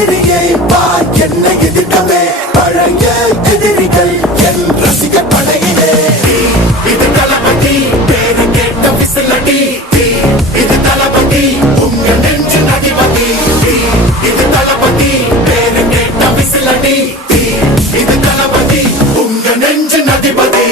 எதிரியை வா என்னை எதிர்க்கவே பழைய எதிரிகள் என் ரசிக படையிலே இது தளபதி பேரு கேட்ட விசிலடி இது தளபதி உங்க நெஞ்சு அதிபதி இது தளபதி பேரு கேட்ட விசிலடி இது தளபதி உங்க நெஞ்சு அதிபதி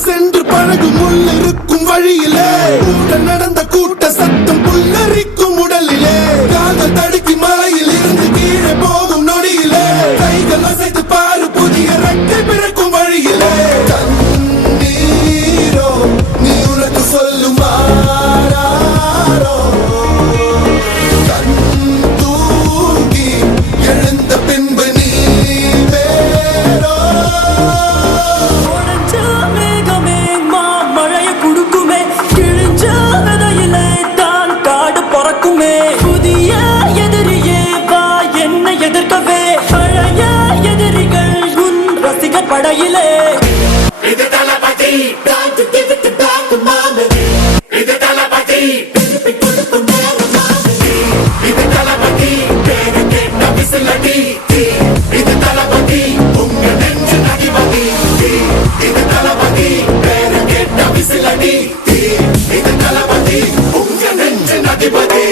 சென்று பழகும் உள்ளிருக்கும் வழியிலே கூட நடந்த கூட்ட சத்தம் புல்லரிக்கும் உடலிலே காதல் தடுக்கி மலையில் இருந்து கீழே போகும் நொடியிலே கைகள் அசைத்து பாரு புதிய ரெக்கை பிறக்கும் வழியிலே கண்ணீரோ நீ உனக்கு சொல்லுமாறோ கண் தூங்கி எழுந்த பின்பு நீ வேறோ எதிர்க்கவே பழைய எதிரிகள் உன் ரசிக படையிலே இது தளபதி இது தளபதி இது தளபதி பேரு கேட்ட விசிலடி இது தளபதி உங்க நெஞ்சு அதிபதி இது தளபதி பேரு கேட்ட விசிலடி இது தளபதி உங்க நெஞ்சு அதிபதி